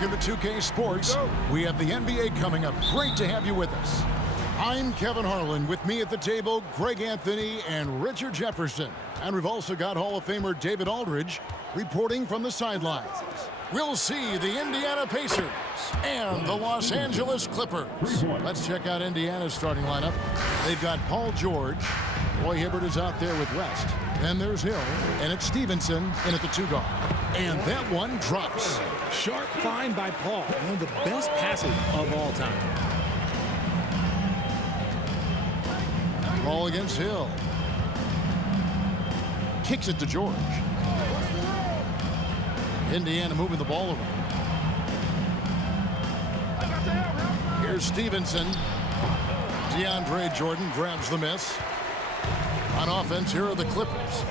Welcome to 2K Sports. We have the NBA coming up. Great to have you with us. I'm Kevin Harlan. With me at the table, Greg Anthony and Richard Jefferson. And we've also got Hall of Famer David Aldridge reporting from the sidelines. We'll see the Indiana Pacers and the Los Angeles Clippers. Let's check out Indiana's starting lineup. They've got Paul George. Roy Hibbert is out there with West. Then there's Hill, and it's Stevenson in at the 2 guard. And that one drops. Sharp find by Paul, one of the best passes of all time. Ball against Hill. Kicks it to George. Indiana moving the ball around. Here's Stevenson. DeAndre Jordan grabs the miss. On offense, here are the Clippers.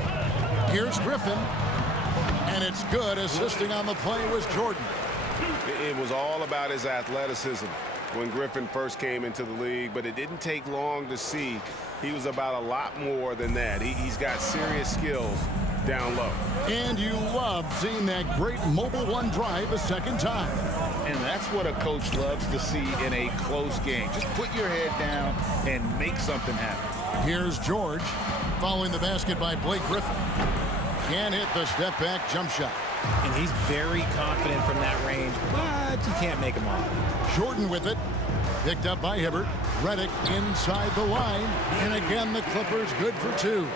Here's Griffin. And it's good. Assisting on the play was Jordan. It was all about his athleticism when Griffin first came into the league, but it didn't take long to see he was about a lot more than that. He's got serious skills down low. And you love seeing that great mobile one drive a second time. And that's what a coach loves to see in a close game. Just put your head down and make something happen. Here's George, following the basket by Blake Griffin. Can't hit the step-back jump shot. And he's very confident from that range, but you can't make him off. Jordan with it. Picked up by Hibbert. Redick inside the line. And again, the Clippers good for 2.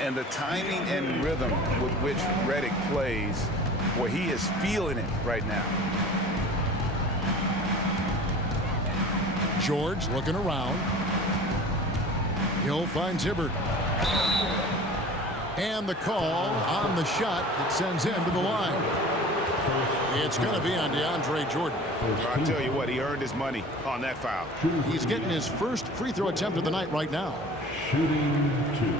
And the timing and rhythm with which Redick plays, well, he is feeling it right now. George looking around. Hill finds Hibbert. And the call on the shot that sends him to the line. It's going to be on DeAndre Jordan. I tell you what, he earned his money on that foul. He's getting his first free throw attempt of the night right now. Shooting 2.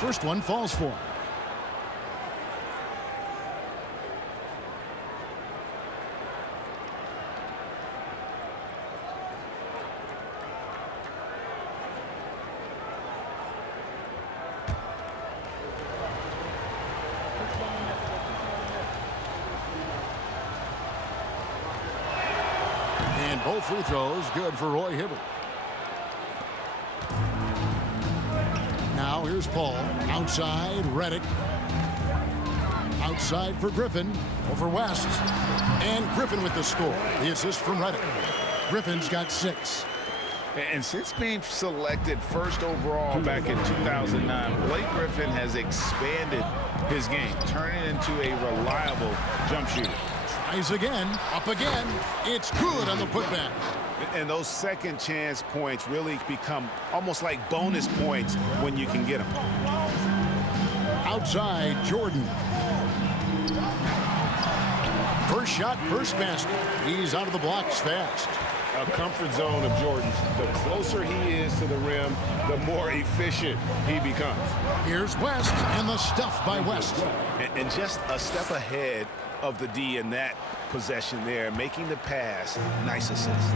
First one falls for him. And both free throws good for Roy Hibbert. Now here's Paul. Outside, Redick. Outside for Griffin. Over West. And Griffin with the score. The assist from Redick. Griffin's got 6. And since being selected first overall back in 2009, Blake Griffin has expanded his game, turning it into a reliable jump shooter. Tries again. Up again. It's good on the putback. And those second chance points really become almost like bonus points when you can get them. Outside, Jordan. First shot, first basket. He's out of the blocks fast. A comfort zone of Jordan's. The closer he is to the rim, the more efficient he becomes. Here's West, and the stuff by West. And just a step ahead of the D in that possession there, making the pass. Nice assist.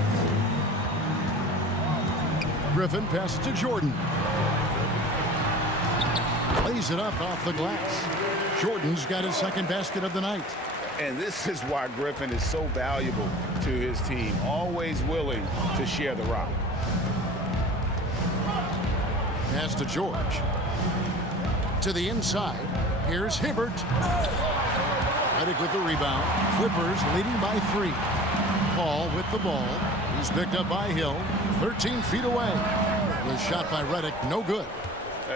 Griffin passes to Jordan. Plays it up off the glass. Jordan's got his second basket of the night. And this is why Griffin is so valuable to his team, always willing to share the rock. Pass to George. To the inside. Here's Hibbert. Redick with the rebound. Clippers leading by 3. Paul with the ball. He's picked up by Hill. 13 feet away. The shot by Redick, no good.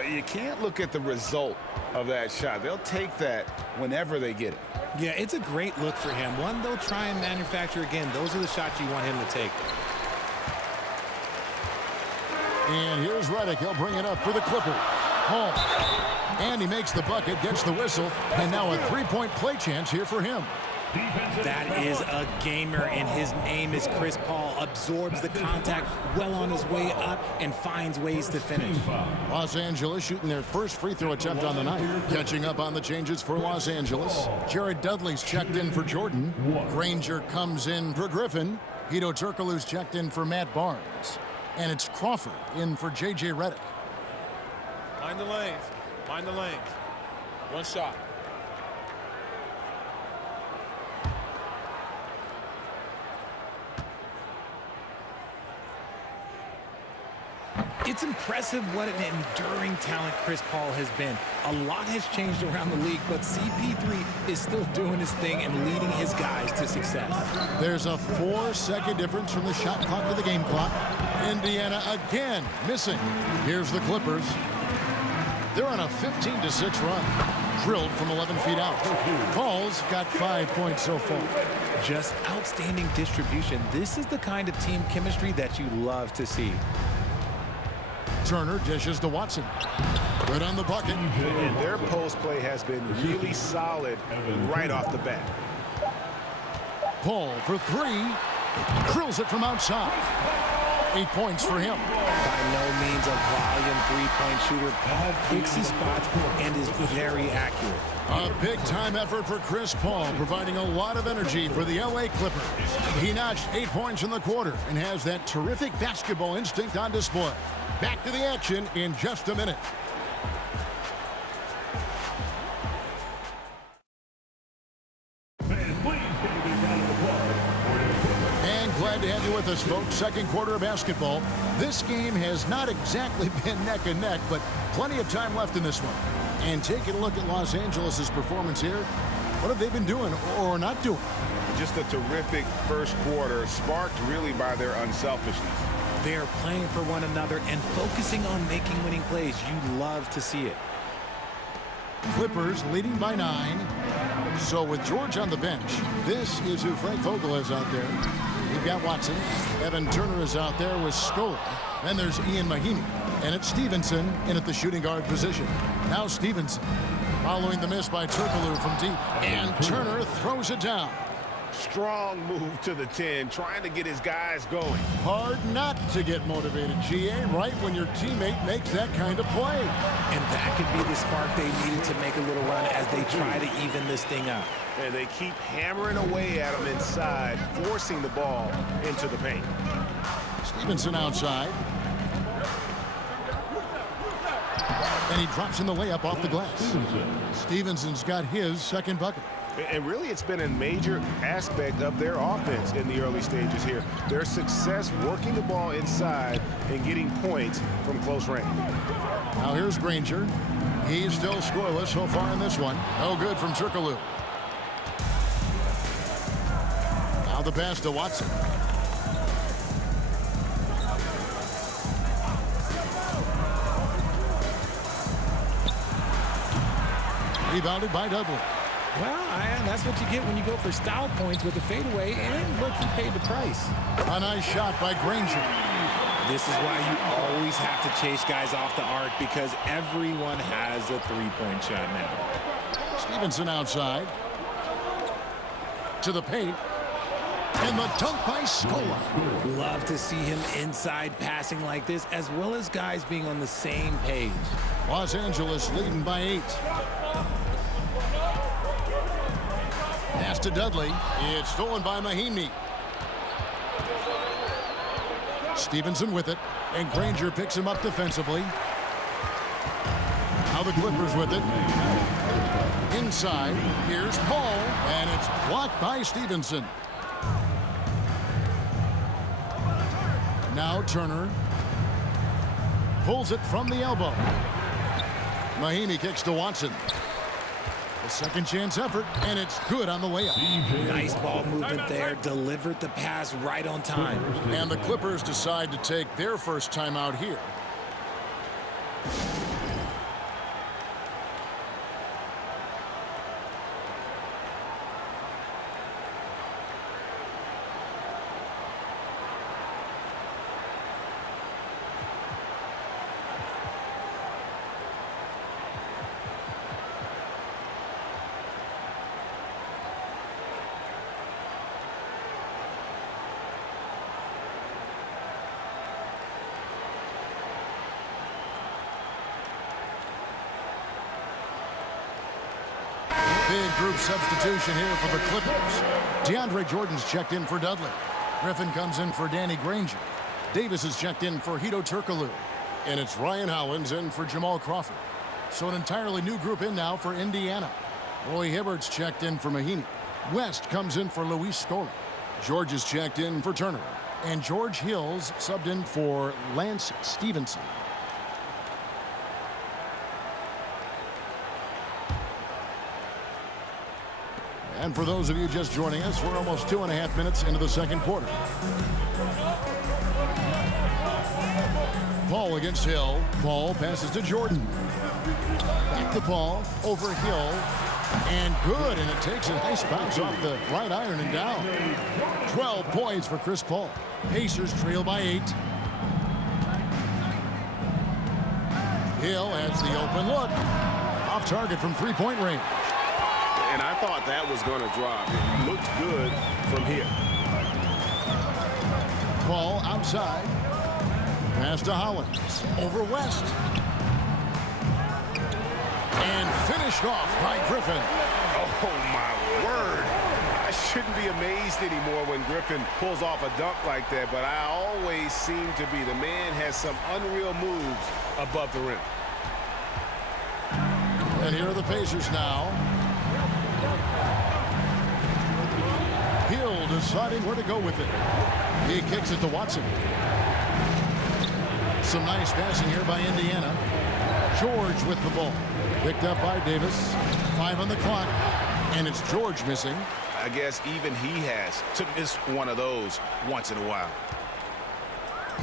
You can't look at the result of that shot. They'll take that whenever they get it. Yeah, it's a great look for him. One they'll try and manufacture again. Those are the shots you want him to take. And here's Redick. He'll bring it up for the Clippers. Home. And he makes the bucket, gets the whistle, and now a three-point play chance here for him. That is a gamer, and his name is Chris Paul. Absorbs the contact well on his way up and finds ways to finish. Los Angeles shooting their first free throw attempt on the night. Catching up on the changes for Los Angeles. Jared Dudley's checked in for Jordan. Granger comes in for Griffin. Hedo Turkoglu's checked in for Matt Barnes. And it's Crawford in for J.J. Redick. Mind the lanes. Mind the lanes. One shot. It's impressive what an enduring talent Chris Paul has been. A lot has changed around the league, but CP3 is still doing his thing and leading his guys to success. There's a 4-second difference from the shot clock to the game clock. Indiana again missing. Here's the Clippers. They're on a 15-6 run. Drilled from 11 feet out. Paul's got 5 points so far. Just outstanding distribution. This is the kind of team chemistry that you love to see. Turner dishes to Watson. Good on the bucket. And their post play has been really solid right off the bat. Paul for three. Drills it from outside. 8 points for him. By no means a volume three-point shooter. Paul picks his spots and is very accurate. A big-time effort for Chris Paul, providing a lot of energy for the LA Clippers. He notched 8 points in the quarter and has that terrific basketball instinct on display. Back to the action in just a minute. And glad to have you with us, folks. Second quarter of basketball. This game has not exactly been neck and neck, but plenty of time left in this one. And taking a look at Los Angeles' performance here, what have they been doing or not doing? Just a terrific first quarter, sparked really by their unselfishness. They are playing for one another and focusing on making winning plays. You love to see it. Clippers leading by 9. So with George on the bench, this is who Frank Vogel is out there. You've got Watson. Evan Turner is out there with Scola. Then there's Ian Mahinmi. And it's Stevenson in at the shooting guard position. Now Stevenson following the miss by Turkoglu from deep. And Turner throws it down. Strong move to the 10, trying to get his guys going. Hard not to get motivated, GA, right when your teammate makes that kind of play. And that could be the spark they needed to make a little run as they try to even this thing up. And they keep hammering away at him inside, forcing the ball into the paint. Stevenson outside. And he drops in the layup off the glass. Stevenson's got his second bucket. And really, it's been a major aspect of their offense in the early stages here. Their success working the ball inside and getting points from close range. Now here's Granger. He's still scoreless so far in this one. No good from Turkoglu. Now the pass to Watson. Rebounded by Dudley. Well, that's what you get when you go for style points with the fadeaway, and look, he paid the price. A nice shot by Granger. This is why you always have to chase guys off the arc, because everyone has a three-point shot now. Stevenson outside. To the paint. And the dunk by Scola. Love to see him inside passing like this, as well as guys being on the same page. Los Angeles leading by 8. Pass to Dudley. It's stolen by Mahinmi. Stevenson with it. And Granger picks him up defensively. Now the Clippers with it. Inside. Here's Paul. And it's blocked by Stevenson. Now Turner. Pulls it from the elbow. Mahinmi kicks to Watson. A second chance effort, and it's good on the layup. Nice ball movement there. Delivered the pass right on time. And the Clippers decide to take their first timeout here. group substitution here for the Clippers. DeAndre Jordan's checked in for Dudley. Griffin comes in for Danny Granger. Davis is checked in for Hito Turkoglu. And it's Ryan Howlands in for Jamal Crawford. So an entirely new group in now for Indiana. Roy Hibbert's checked in for Mahinmi. West comes in for Luis Scola. George is checked in for Turner. And George Hills subbed in for Lance Stevenson. And for those of you just joining us, we're almost 2.5 minutes into the second quarter. Paul against Hill. Paul passes to Jordan. Back to Paul, over Hill, and good, and it takes a nice bounce off the right iron and down. 12 points for Chris Paul. Pacers trail by 8. Hill has the open look. Off target from three-point range. And I thought that was going to drop. It looked good from here. Paul outside. Pass to Howlands. Over West. And finished off by Griffin. Oh, my word. I shouldn't be amazed anymore when Griffin pulls off a dunk like that, but I always seem to be. The man has some unreal moves above the rim. And here are the Pacers now. Hill deciding where to go with it. He kicks it to Watson. Some nice passing here by Indiana. George with the ball. Picked up by Davis. 5 on the clock. And it's George missing. I guess even he has to miss one of those once in a while.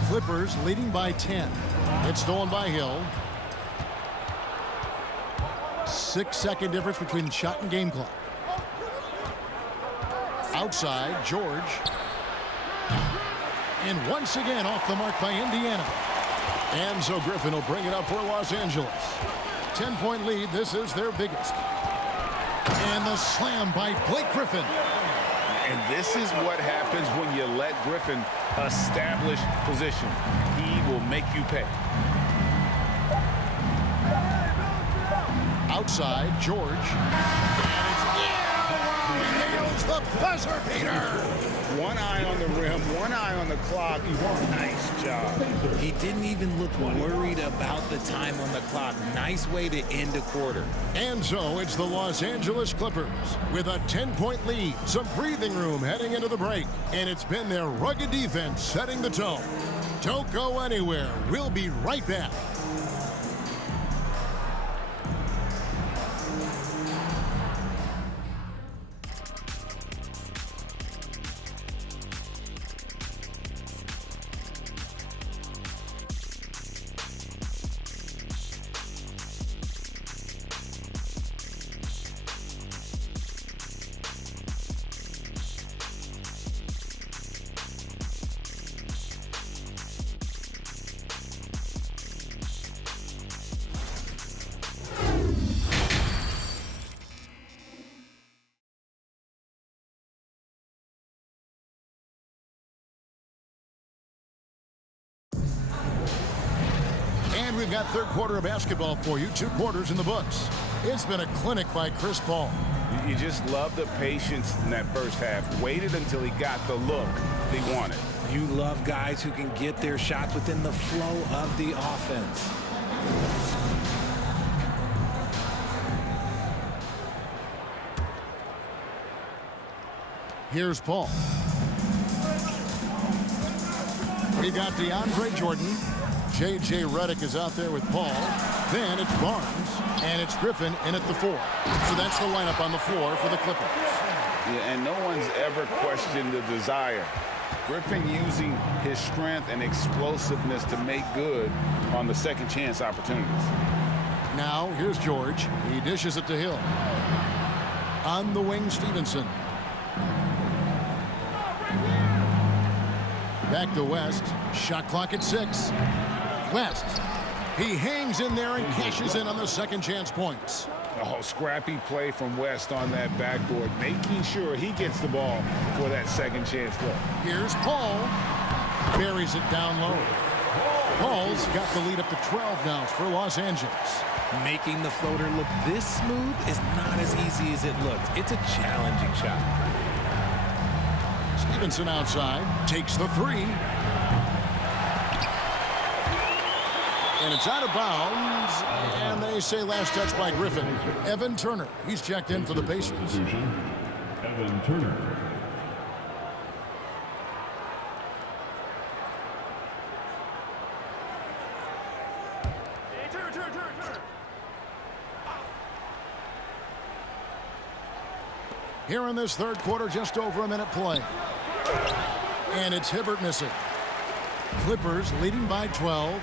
Clippers leading by 10. It's stolen by Hill. 6-second difference between shot and game clock. Outside, George. And once again off the mark by Indiana. And so Griffin will bring it up for Los Angeles. 10-point lead. This is their biggest. And the slam by Blake Griffin. And this is what happens when you let Griffin establish position. He will make you pay. Outside, George. And he nails the buzzer beater. One eye on the rim, one eye on the clock. Nice job. He didn't even look worried about the time on the clock. Nice way to end a quarter. And so it's the Los Angeles Clippers with a 10-point lead, some breathing room heading into the break. And it's been their rugged defense setting the tone. Don't go anywhere. We'll be right back. And we've got third quarter of basketball for you. 2 quarters in the books. It's been a clinic by Chris Paul. You just love the patience in that first half. Waited until he got the look he wanted. You love guys who can get their shots within the flow of the offense. Here's Paul. We got DeAndre Jordan. J.J. Redick is out there with Paul. Then it's Barnes, and it's Griffin in at the 4. So that's the lineup on the floor for the Clippers. Yeah, and no one's ever questioned the desire. Griffin using his strength and explosiveness to make good on the second chance opportunities. Now, here's George. He dishes it to Hill. On the wing, Stevenson. Back to West. Shot clock at 6. West. He hangs in there and cashes in on the second chance points. Oh, scrappy play from West on that backboard, making sure he gets the ball for that second chance look. Here's Paul. Buries it down low. Paul's got the lead up to 12 now for Los Angeles. Making the floater look this smooth is not as easy as it looked. It's a challenging shot. Stevenson outside, takes the three. And it's out of bounds. And they say last touch by Griffin. Evan Turner, he's checked in for the Pacers. Evan Turner. Here in this third quarter, just over a minute play. And it's Hibbert missing. Clippers leading by 12.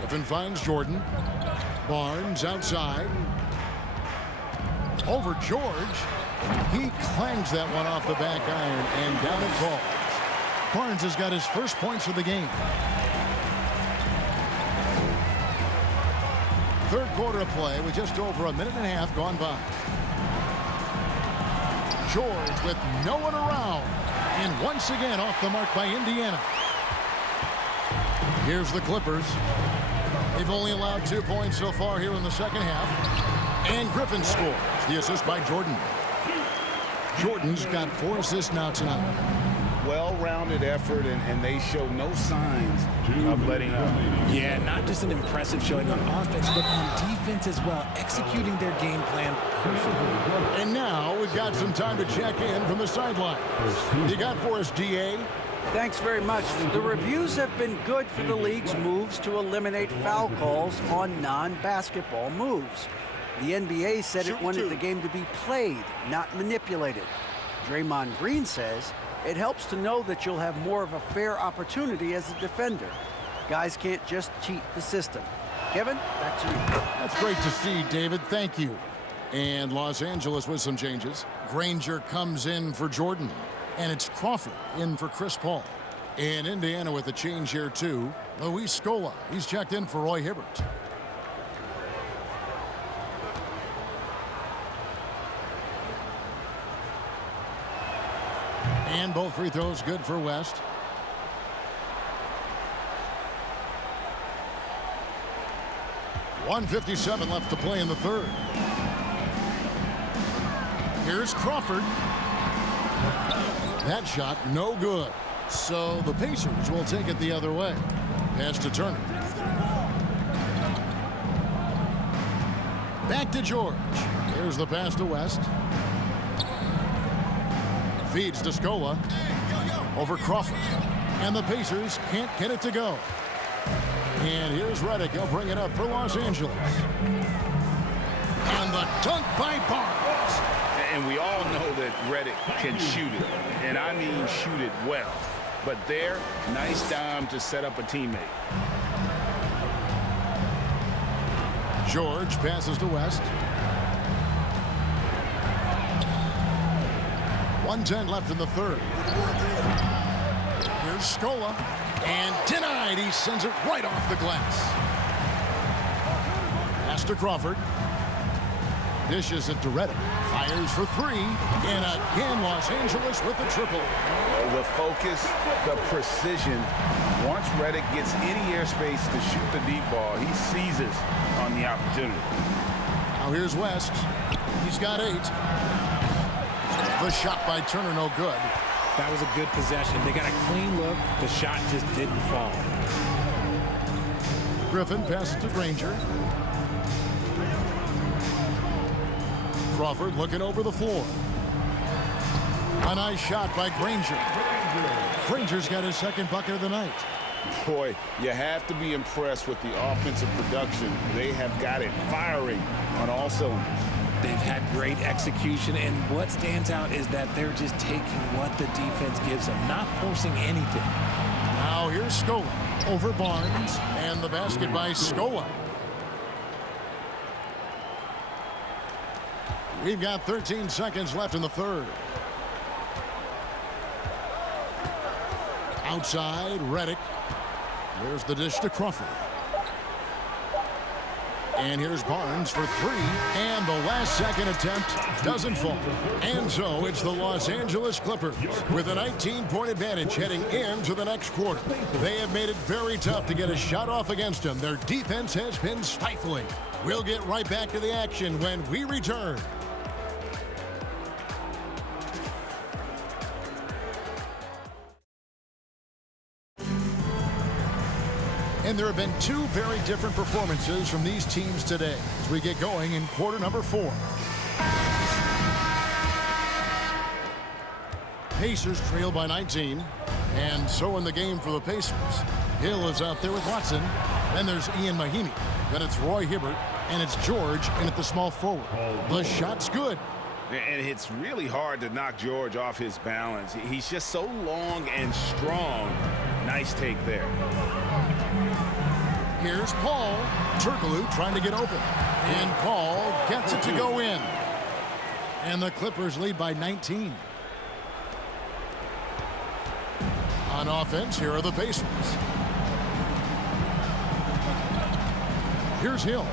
Griffin finds Jordan. Barnes outside. Over George. He clangs that one off the back iron, and down it falls. Barnes has got his first points of the game. Third quarter of play with just over a minute and a half gone by. George with no one around. And once again off the mark by Indiana. Here's the Clippers. They've only allowed 2 points so far here in the second half. And Griffin scores. The assist by Jordan. Jordan's got 4 assists now tonight. Well-rounded effort, and they show no signs of letting up. Yeah, not just an impressive showing on offense, but on defense as well, executing their game plan perfectly. And now we've got some time to check in from the sideline. You got for us, DA? Thanks very much. The reviews have been good for the league's moves to eliminate foul calls on non-basketball moves. The NBA said it wanted the game to be played, not manipulated. Draymond Green says it helps to know that you'll have more of a fair opportunity as a defender. Guys can't just cheat the system. Kevin, back to you. That's great to see, David. Thank you. And Los Angeles with some changes. Granger comes in for Jordan. And it's Crawford in for Chris Paul. And Indiana with a change here, too. Luis Scola. He's checked in for Roy Hibbert. And both free throws good for West. .157 left to play in the third. Here's Crawford. That shot no good. So the Pacers will take it the other way. Pass to Turner. Back to George. Here's the pass to West. Feeds to Scola. Over Crawford. And the Pacers can't get it to go. And here's Redick. He'll bring it up for Los Angeles. And the dunk by Barnes. And we all know that Redick can shoot it. And I mean shoot it well. But there, nice dime to set up a teammate. George passes to West. 1:10 left in the third. Here's Scola. And denied. He sends it right off the glass. Pass to Crawford. Dishes it to Redick. Fires for three. And again, Los Angeles with the triple. The focus, the precision. Once Redick gets any airspace to shoot the deep ball, he seizes on the opportunity. Now here's West. He's got 8. The shot by Turner, no good. That was a good possession. They got a clean look. The shot just didn't fall. Griffin passes to Granger. Crawford looking over the floor. A nice shot by Granger. Granger's got his second bucket of the night. Boy, you have to be impressed with the offensive production. They have got it firing on all cylinders. They've had great execution, and what stands out is that they're just taking what the defense gives them, not forcing anything. Now here's Scola over Barnes, and the basket by Scola. We've got 13 seconds left in the third. Outside, Redick. There's the dish to Crawford. And here's Barnes for three. And the last second attempt doesn't fall. And so it's the Los Angeles Clippers with a 19-point advantage heading into the next quarter. They have made it very tough to get a shot off against them. Their defense has been stifling. We'll get right back to the action when we return. And there have been two very different performances from these teams today as we get going in quarter number 4. Pacers trail by 19. And so in the game for the Pacers, Hill is out there with Watson. Then there's Ian Mahinmi. Then it's Roy Hibbert. And it's George in at the small forward. The shot's good. And it's really hard to knock George off his balance. He's just so long and strong. Nice take there. Here's Paul. Turkoglu trying to get open. And Paul gets it to go in. And the Clippers lead by 19. On offense, here are the Pacers. Here's Hill.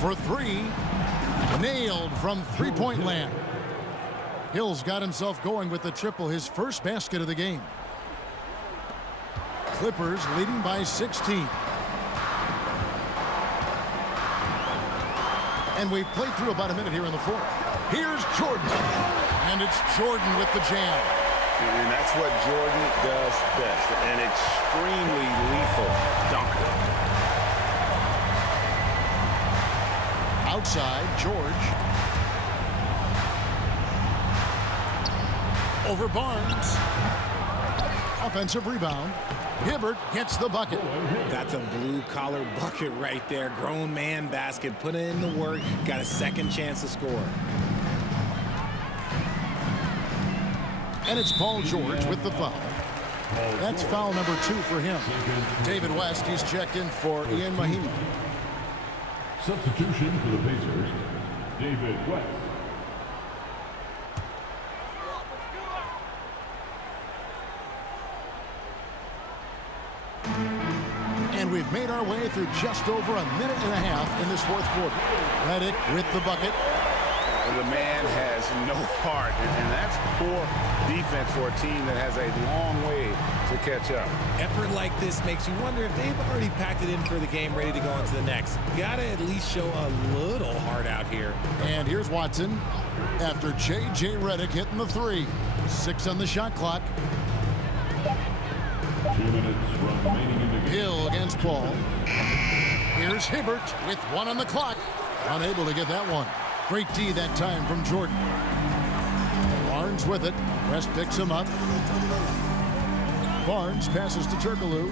For three. Nailed from three-point land. Hill's got himself going with the triple, his first basket of the game. Clippers leading by 16. And we've played through about a minute here in the fourth. Here's Jordan. And it's Jordan with the jam. And that's what Jordan does best. An extremely lethal dunker. Outside, George. Over Barnes. Offensive rebound. Hibbert gets the bucket. That's a blue-collar bucket right there. Grown man basket. Put in the work. Got a second chance to score. And it's Paul George with the foul. That's foul number 2 for him. David West, he's checked in for Ian Mahinmi. Substitution for the Pacers, David West. And we've made our way through just over a minute and a half in this fourth quarter. Redick with the bucket. The man has no heart, and that's poor defense for a team that has a long way to catch up. Effort like this makes you wonder if they've already packed it in for the game, ready to go on to the next. Gotta at least show a little heart out here. And here's Watson after J.J. Redick hitting the three. 6 on the shot clock. 2 minutes remaining in the game. Hill against Paul. Here's Hibbert with 1 on the clock. Unable to get that one. Great D that time from Jordan. Barnes with it. West picks him up. Barnes passes to Turkoglu.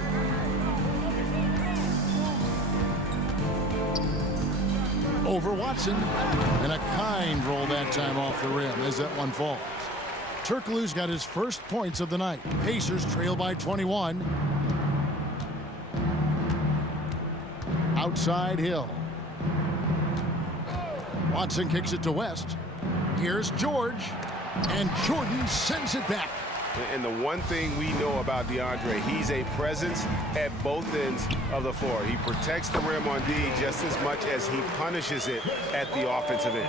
Over Watson. And a kind roll that time off the rim as that one falls. Turkoglu's got his first points of the night. Pacers trail by 21. Outside Hill. Watson kicks it to West. Here's George. And Jordan sends it back. And the one thing we know about DeAndre, he's a presence at both ends of the floor. He protects the rim on D just as much as he punishes it at the offensive end.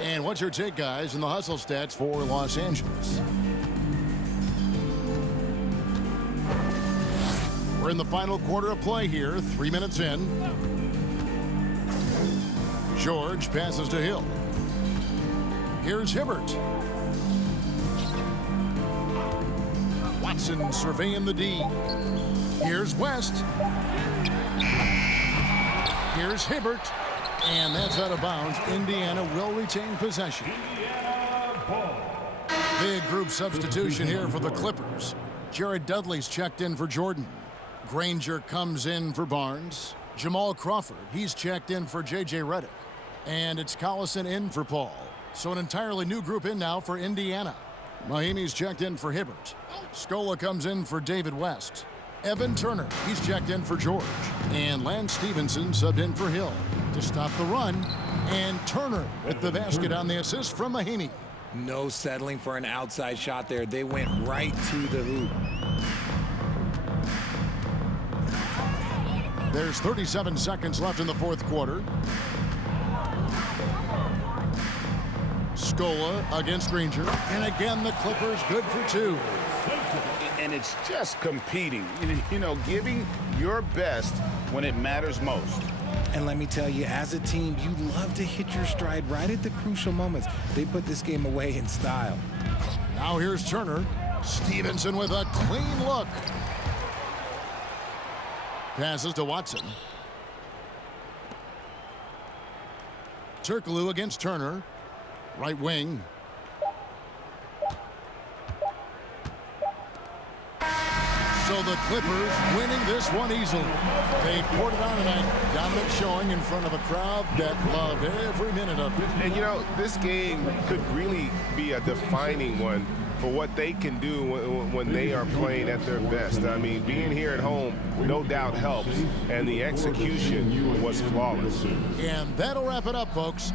And what's your take, guys, in the hustle stats for Los Angeles? We're in the final quarter of play here, 3 minutes in. George passes to Hill. Here's Hibbert. Watson surveying the D. Here's West. Here's Hibbert. And that's out of bounds. Indiana will retain possession. Big group substitution here for the Clippers. Jared Dudley's checked in for Jordan. Granger comes in for Barnes. Jamal Crawford, he's checked in for J.J. Redick. And it's Collison in for Paul. So an entirely new group in now for Indiana. Mahinmi's checked in for Hibbert. Scola comes in for David West. Evan Turner, he's checked in for George. And Lance Stevenson subbed in for Hill to stop the run. And Turner with the basket on the assist from Mahinmi. No settling for an outside shot there. They went right to the hoop. There's 37 seconds left in the fourth quarter. Scola against Granger. And again, the Clippers good for 2. And it's just competing, you know, giving your best when it matters most. And let me tell you, as a team, you love to hit your stride right at the crucial moments. They put this game away in style. Now here's Turner. Stevenson with a clean look. Passes to Watson. Turkoglu against Turner. Right wing. So the Clippers winning this one easily. They poured it on tonight. Dominant showing in front of a crowd that loved every minute of it. And, you know, this game could really be a defining one for what they can do when they are playing at their best. I mean, being here at home no doubt helps, and the execution was flawless. And that'll wrap it up, folks.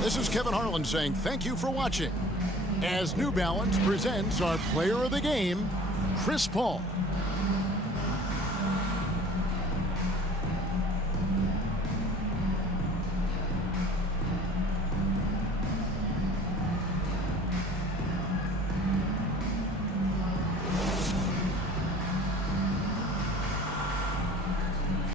This is Kevin Harlan saying thank you for watching as New Balance presents our player of the game, Chris Paul.